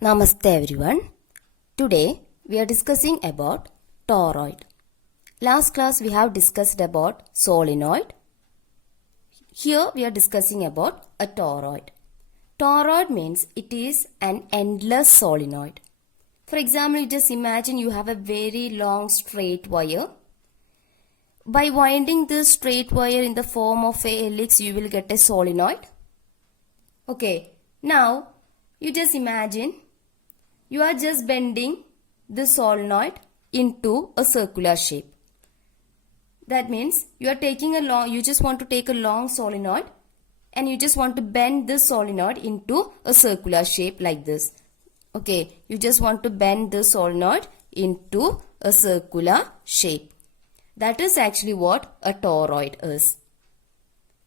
Namaste everyone. Today we are discussing about toroid. Last class we have discussed about solenoid. Here we are discussing about a toroid. Toroid means it is an endless solenoid. For example, you just imagine you have a very long straight wire. By winding this straight wire in the form of a helix, you will get a solenoid. Okay, now you just imagine you are just bending the solenoid into a circular shape. That means you just want to take a long solenoid and you just want to bend this solenoid into a circular shape like this. Okay, you just want to bend the solenoid into a circular shape. That is actually what a toroid is.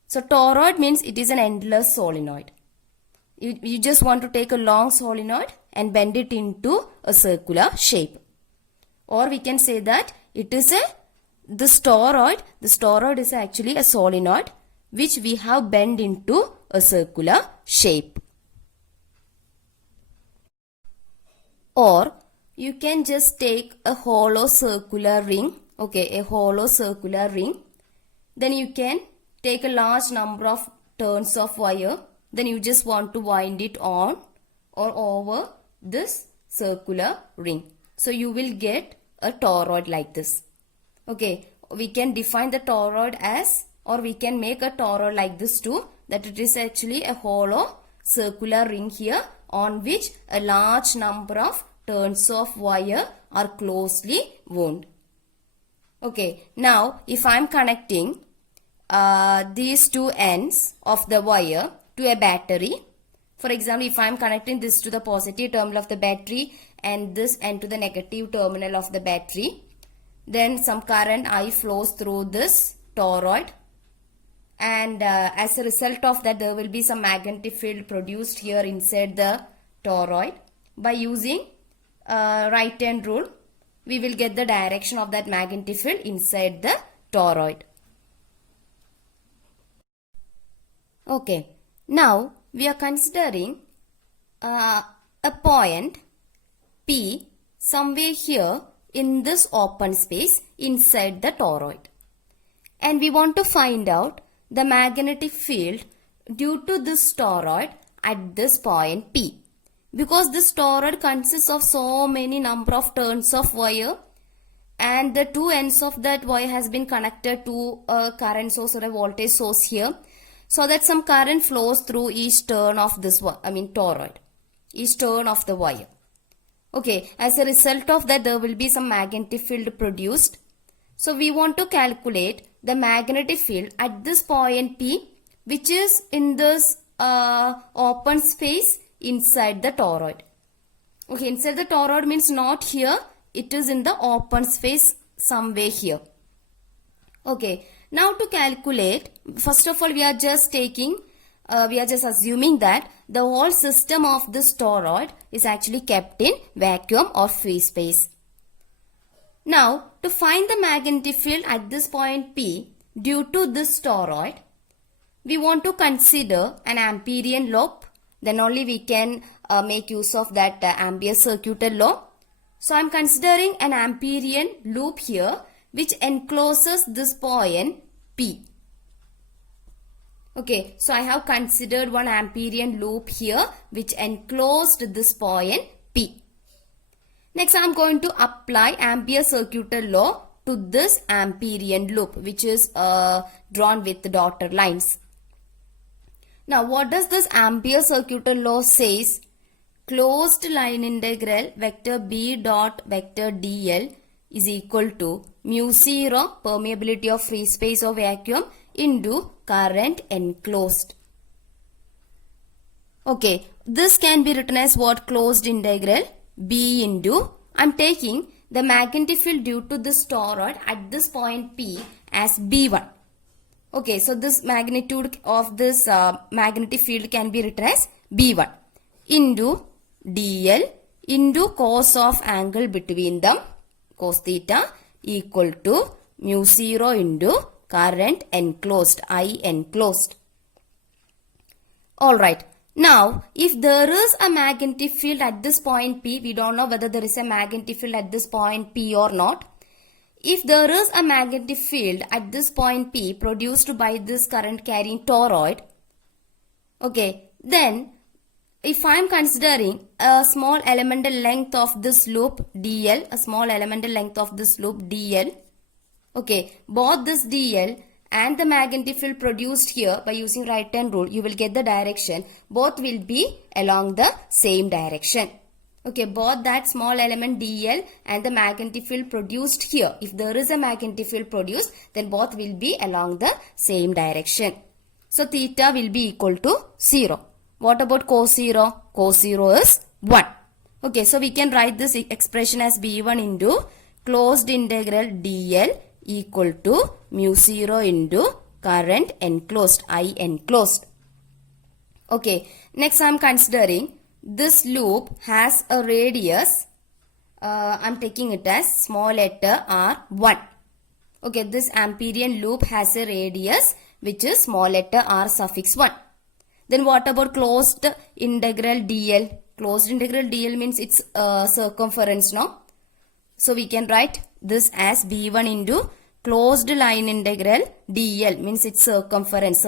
So toroid means it is an endless solenoid. You just want to take a long solenoid and bend it into a circular shape. Or we can say that it is the toroid is actually a solenoid which we have bent into a circular shape. Or you can just take a hollow circular ring. Okay, a hollow circular ring. Then you can take a large number of turns of wire. Then you just want to wind it on or over this circular ring. So you will get a toroid like this. Okay, we can define the toroid as, or we can make a toroid like this too, that it is actually a hollow circular ring here on which a large number of turns of wire are closely wound. Okay, now if I am connecting these two ends of the wire to a battery. For example, if I am connecting this to the positive terminal of the battery and this end to the negative terminal of the battery, then some current I flows through this toroid, and as a result of that there will be some magnetic field produced here inside the toroid. By using right hand rule, we will get the direction of that magnetic field inside the toroid. Okay. Now we are considering a point P somewhere here in this open space inside the toroid. And we want to find out the magnetic field due to this toroid at this point P. Because this toroid consists of so many number of turns of wire, and the two ends of that wire has been connected to a current source or a voltage source here, so that some current flows through each turn of this toroid, each turn of the wire. Okay, as a result of that there will be some magnetic field produced. So we want to calculate the magnetic field at this point P, which is in this open space inside the toroid. Okay, inside the toroid means not here, it is in the open space somewhere here. Okay, now to calculate, first of all we are just assuming that the whole system of this toroid is actually kept in vacuum or free space. Now to find the magnetic field at this point P due to this toroid, we want to consider an Amperian loop. Then only we can make use of that Ampere circuital law. So I am considering an Amperian loop here which encloses this point P. Okay, so I have considered one Amperian loop here which enclosed this point P. Next I am going to apply Ampere circuital law to this Amperian loop which is drawn with the dotted lines. Now what does this Ampere circuital law says? Closed line integral vector B dot vector dl is equal to mu 0 permeability of free space of vacuum into current enclosed. Okay, this can be written as what? Closed integral B into, I am taking the magnetic field due to this toroid at this point P as B1. Okay, so this magnitude of this magnetic field can be written as B1 into dl into cos of angle between them, cos theta, equal to mu 0 into current enclosed, I enclosed. Alright, Now, if there is a magnetic field at this point P, we don't know whether there is a magnetic field at this point P or not. If there is a magnetic field at this point P produced by this current carrying toroid, okay, then if I am considering a small elemental length of this loop dl, a small elemental length of this loop dl, okay, both this dl and the magnetic field produced here by using right hand rule, you will get the direction. Both will be along the same direction. Okay, both that small element dl and the magnetic field produced here, if there is a magnetic field produced, then both will be along the same direction. So theta will be equal to 0. What about cos 0? Cos 0 is 1. Okay, so we can write this expression as b1 into closed integral dl equal to mu 0 into current enclosed, I enclosed. Okay, next I am considering this loop has a radius. I am taking it as small letter r1. Okay, this Amperian loop has a radius which is small letter r suffix 1. Then what about closed integral dl? Closed integral dl means its circumference, no? So we can write this as b1 into closed line integral dl means its circumference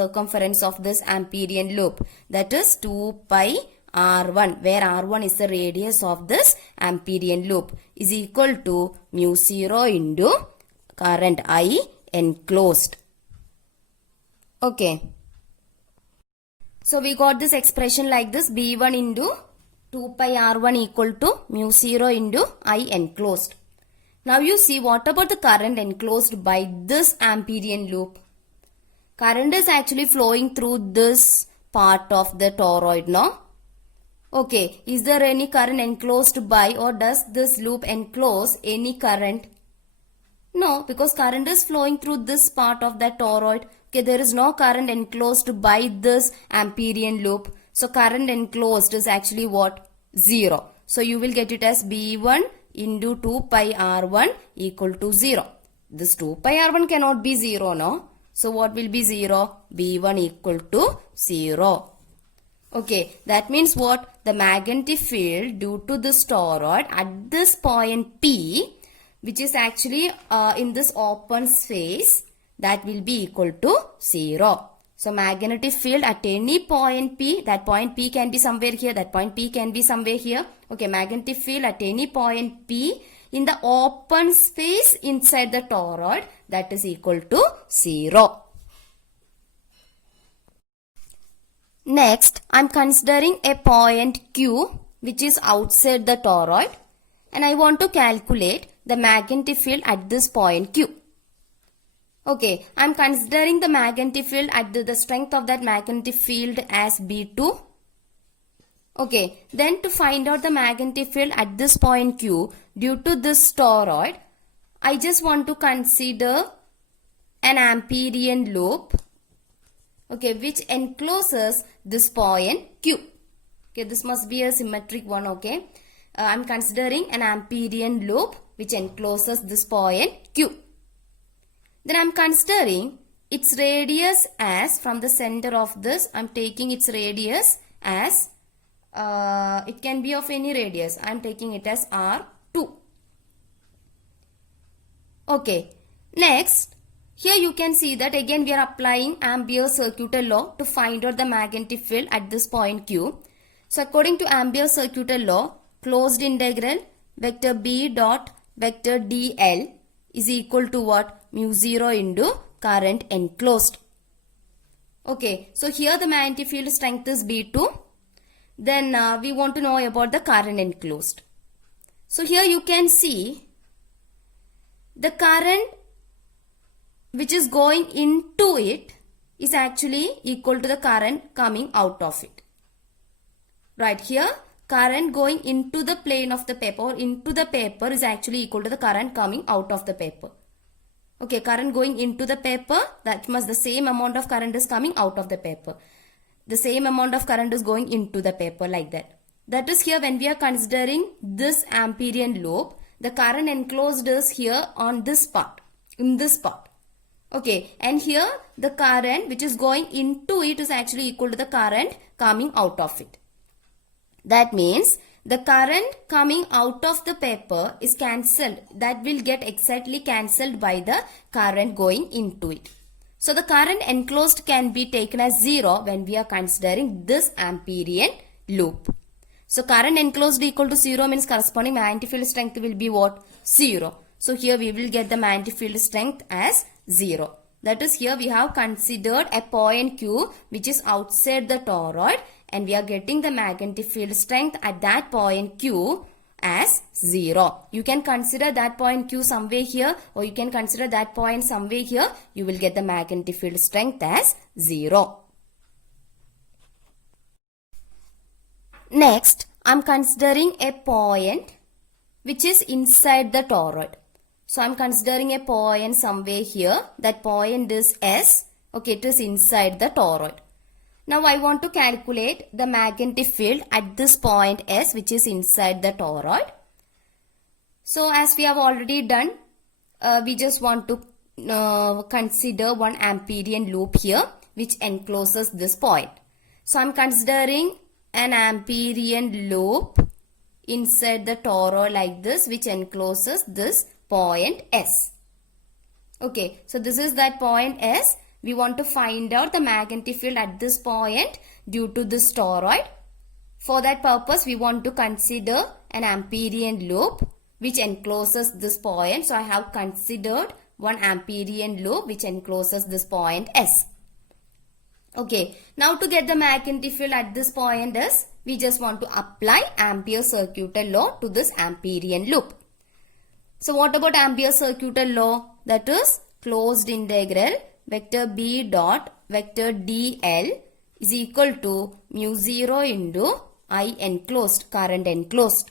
of this Amperian loop. That is 2 pi r1, where r1 is the radius of this Amperian loop, is equal to mu 0 into current I enclosed. Okay. So we got this expression like this, b1 into 2 pi r1 equal to mu 0 into I enclosed. Now you see, what about the current enclosed by this Amperian loop? Current is actually flowing through this part of the toroid, no? Okay, is there any current enclosed by, or does this loop enclose any current? No, because current is flowing through this part of that toroid. Okay, there is no current enclosed by this Amperian loop. So current enclosed is actually what? 0. So you will get it as b1 into 2 pi r1 equal to 0. This 2 pi r1 cannot be 0, no? So what will be 0? b1 equal to 0. Okay, that means what? The magnetic field due to this toroid at this point P, which is actually in this open space, that will be equal to 0. So magnetic field at any point P, that point P can be somewhere here, that point P can be somewhere here. Okay, magnetic field at any point P in the open space inside the toroid, that is equal to 0. Next, I am considering a point Q which is outside the toroid, and I want to calculate the magnetic field at this point Q. Okay, I am considering the magnetic field at the strength of that magnetic field as B2. Okay, then to find out the magnetic field at this point Q due to this toroid, I just want to consider an Amperian loop, okay, which encloses this point Q. Okay, this must be a symmetric one, okay. I am considering an Amperian loop which encloses this point Q. Then I am considering its radius as, from the center of this, I am taking its radius as, it can be of any radius. I am taking it as R2. Okay. Next, here you can see that again we are applying Ampere's circular law to find out the magnetic field at this point Q. So according to Ampere's circular law, closed integral vector B dot vector dl is equal to what? Mu 0 into current enclosed. Okay, so here the magnetic field strength is B2. Then we want to know about the current enclosed. So here you can see the current which is going into it is actually equal to the current coming out of it. Right here, current going into the plane of the paper or into the paper is actually equal to the current coming out of the paper. Okay, current going into the paper, that means the same amount of current is coming out of the paper. The same amount of current is going into the paper, like that. That is here when we are considering this Amperian loop, the current enclosed is here on this part, in this part. Okay, and here the current which is going into it is actually equal to the current coming out of it. That means the current coming out of the paper is cancelled. That will get exactly cancelled by the current going into it. So the current enclosed can be taken as 0 when we are considering this Amperian loop. So current enclosed equal to 0 means corresponding magnetic field strength will be what? 0. So here we will get the magnetic field strength as 0. That is, here we have considered a point Q which is outside the toroid, and we are getting the magnetic field strength at that point Q as 0. You can consider that point Q somewhere here, or you can consider that point somewhere here. You will get the magnetic field strength as 0. Next, I am considering a point which is inside the toroid. So I am considering a point somewhere here. That point is S. Okay, it is inside the toroid. Now I want to calculate the magnetic field at this point S, which is inside the toroid. So as we have already done, we just want to consider one Amperian loop here which encloses this point. So I am considering an Amperian loop inside the toroid like this, which encloses this point S. Okay, so this is that point S. We want to find out the magnetic field at this point due to this toroid. For that purpose, we want to consider an Amperian loop which encloses this point. So I have considered one Amperian loop which encloses this point S. Okay, now to get the magnetic field at this point S, we just want to apply Ampere's circuital law to this Amperian loop. So what about Ampere's circuital law? That is closed integral vector B dot vector dl is equal to mu 0 into I enclosed, current enclosed.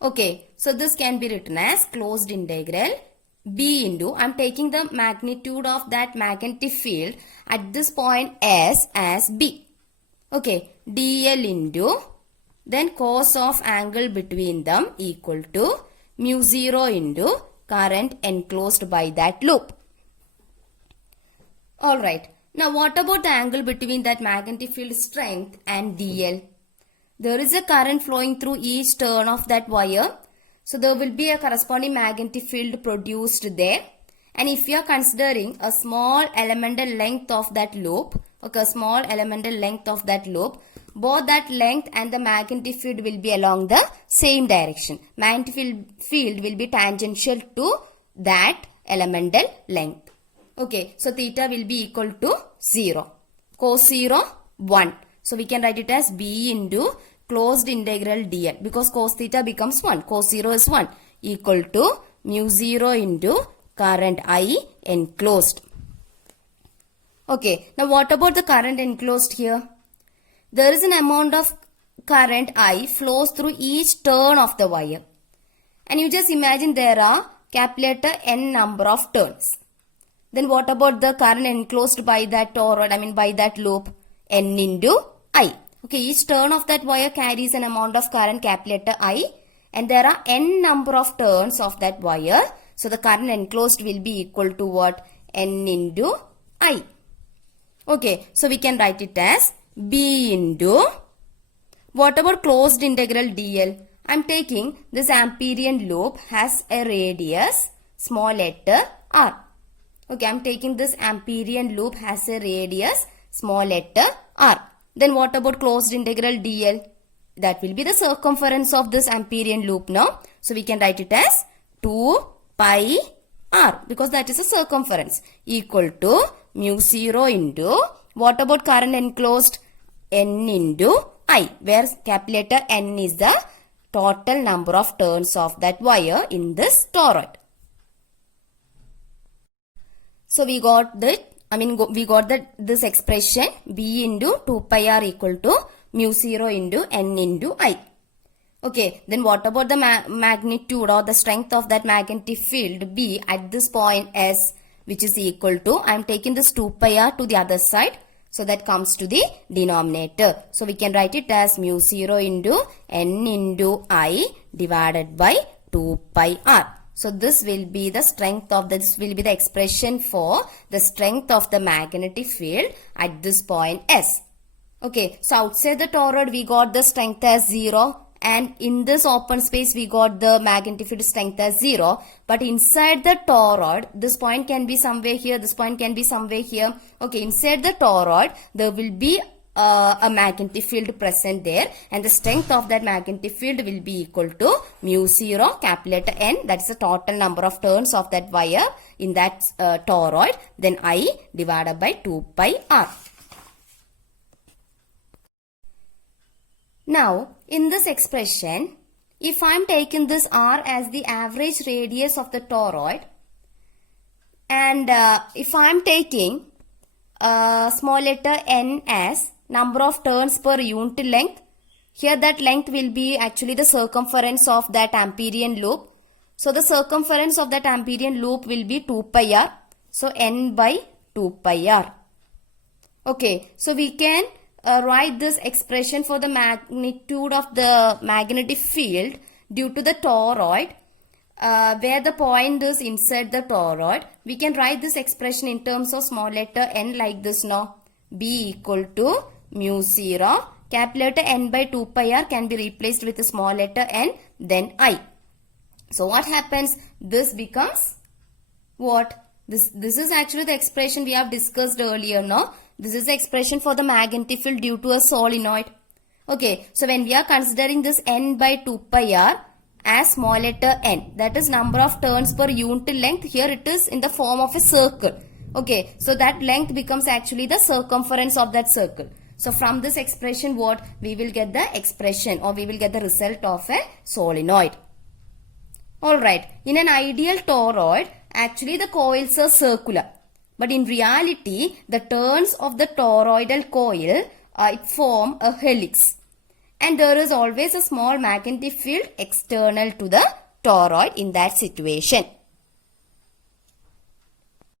Okay, so this can be written as closed integral B into, I am taking the magnitude of that magnetic field at this point S as B. Okay, dl into, then cos of angle between them equal to mu 0 into current enclosed by that loop. Alright, now what about the angle between that magnetic field strength and dl? There is a current flowing through each turn of that wire. So there will be a corresponding magnetic field produced there. And if you are considering a small elemental length of that loop, okay, small elemental length of that loop, both that length and the magnetic field will be along the same direction. Magnetic field will be tangential to that elemental length. Okay, so theta will be equal to 0. Cos 0, 1. So we can write it as B into closed integral dl, because cos theta becomes 1. Cos 0 is 1, equal to mu 0 into current I enclosed. Okay, now what about the current enclosed here? There is an amount of current I flows through each turn of the wire. And you just imagine there are calculator n number of turns. Then what about the current enclosed by that toroid, by that loop? N into I. Okay, each turn of that wire carries an amount of current capital I, and there are n number of turns of that wire. So the current enclosed will be equal to what? N into I. Okay, so we can write it as B into, what about closed integral dl? I am taking this Amperian loop has a radius small letter r. Okay, I am taking this Amperian loop has a radius small letter r. Then what about closed integral dl? That will be the circumference of this Amperian loop now. So we can write it as 2 pi r, because that is a circumference, equal to mu 0 into, what about current enclosed? N into I, where capital N is the total number of turns of that wire in this toroid. So we got that. We got this expression B into 2 pi r equal to mu 0 into N into I. Okay, then what about the magnitude or the strength of that magnetic field B at this point S, which is equal to, I am taking this 2 pi r to the other side. So that comes to the denominator. So we can write it as mu 0 into N into I divided by 2 pi r. So this will be the strength of this will be the expression for the strength of the magnetic field at this point S. Okay, so outside the toroid we got the strength as 0, and in this open space we got the magnetic field strength as 0. But inside the toroid, this point can be somewhere here, this point can be somewhere here. Okay, inside the toroid there will be a magnetic field present there, and the strength of that magnetic field will be equal to mu 0 capital letter N, that is the total number of turns of that wire in that toroid, then I divided by 2 pi R. Now, in this expression, if I am taking this R as the average radius of the toroid, and if I am taking small letter n as number of turns per unit length, here that length will be actually the circumference of that Amperian loop. So, the circumference of that Amperian loop will be 2 pi R. So, n by 2 pi R. Okay, so we can write this expression for the magnitude of the magnetic field due to the toroid, where the point is inside the toroid. We can write this expression in terms of small letter n like this now. B equal to mu 0, capital letter N by 2 pi R can be replaced with a small letter n, then I. So what happens? This becomes what? This is actually the expression we have discussed earlier, no? This is the expression for the magnetic field due to a solenoid. Okay, so when we are considering this n by 2 pi R as small letter n, that is number of turns per unit length, here it is in the form of a circle. Okay, so that length becomes actually the circumference of that circle. So from this expression what? We will get the expression, or we will get the result of a solenoid. Alright, in an ideal toroid, actually the coils are circular. But in reality, the turns of the toroidal coil form a helix. And there is always a small magnetic field external to the toroid in that situation.